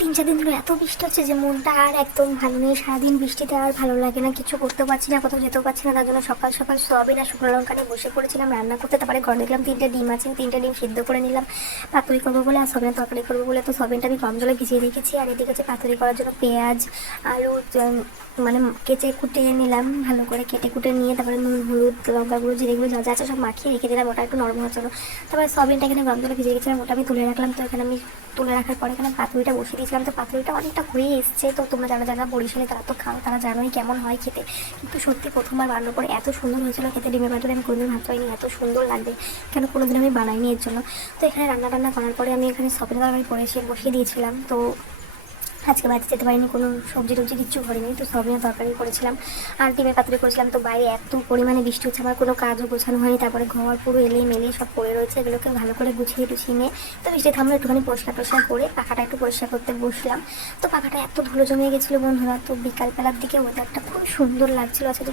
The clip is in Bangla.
3-4 দিন ধরে এত বৃষ্টি হচ্ছে যে মনটা আর একদম ভালো নেই। সারাদিন বৃষ্টিতে আর ভালো লাগে না, কিছু করতেও পারছি না, কোথাও যেতেও পারছি না। তার জন্য সকাল সকাল সোয়াবিন আর শুকনো লঙ্কা নিয়ে বসে পড়েছিলাম রান্না করতে। তারপরে ঘরে দেখলাম 3টে ডিম আছে, 3টে ডিম সিদ্ধ করে নিলাম পাতুরি করবো বলে, আর সোয়াবিনের তরকারি করবো বলে। তো সোয়াবিনটা আমি গরম জলে ভিজিয়ে রেখেছি, আর এদিকে হচ্ছে পাতুরি করার জন্য পেঁয়াজ আলু মানে কেটে কুটে নিলাম, ভালো করে কেটে কুটে নিয়ে তারপরে নুন হলুদ লঙ্কা গুঁড়ো জিরে গুঁড়ো যা যা আছে সব মাখিয়ে রেখে দিলাম, ওটা একটু নরম হওয়ার জন্য। তারপরে সোয়াবিনটা এখানে গরম জলে ভিজে রেখেছিলাম, ওটা আমি তুলে রাখলাম। তো এখানে আমি তুলে রাখার পরে এখানে পাতুরিটা বসিয়ে দিয়েছিলাম। তো পাতুরিটা অনেকটা হয়ে এসছে। তো তোমরা যারা যারা বরিশালে তারা তো খাও, তারা জানোই কেমন হয় খেতে। কিন্তু সত্যি প্রথমবার বানানোর পরে এত সুন্দর হয়েছিল খেতে ডিমের পাতুরি, আমি কোনোদিন ভাবতে পারিনি এত সুন্দর লাগবে, কেন কোনোদিন আমি বানাইনি এর জন্য। তো এখানে রান্না করার পরে আমি এখানে সোয়াবিনের তরকারি করে বসিয়ে দিয়েছিলাম। তো আজকে বাড়িতে যেতে পারিনি, কোনো সবজি টবজি কিচ্ছু করিনি, তো সোয়াবিনের তরকারি করেছিলাম আর ডিমের পাতুরি করেছিলাম। তো বাইরে এত পরিমাণে বৃষ্টি হচ্ছে, আমার কোনো কাজও গোছানো হয়নি। তারপরে ঘর পুরো মেলে সব পড়ে রয়েছে, এগুলোকে ভালো করে গুছিয়ে টুছিয়ে নিয়ে তো বৃষ্টি থামলে একটুখানি পরিষ্কার টরিষ্কার করে পাখাটা একটু পরিষ্কার করতে বসলাম। তো পাখাটা এত ধুলো জমে গেছিলো বন্ধুরা। তো বিকালবেলার দিকে ওয়েদারটা খুব সুন্দর লাগছিলো আজকে।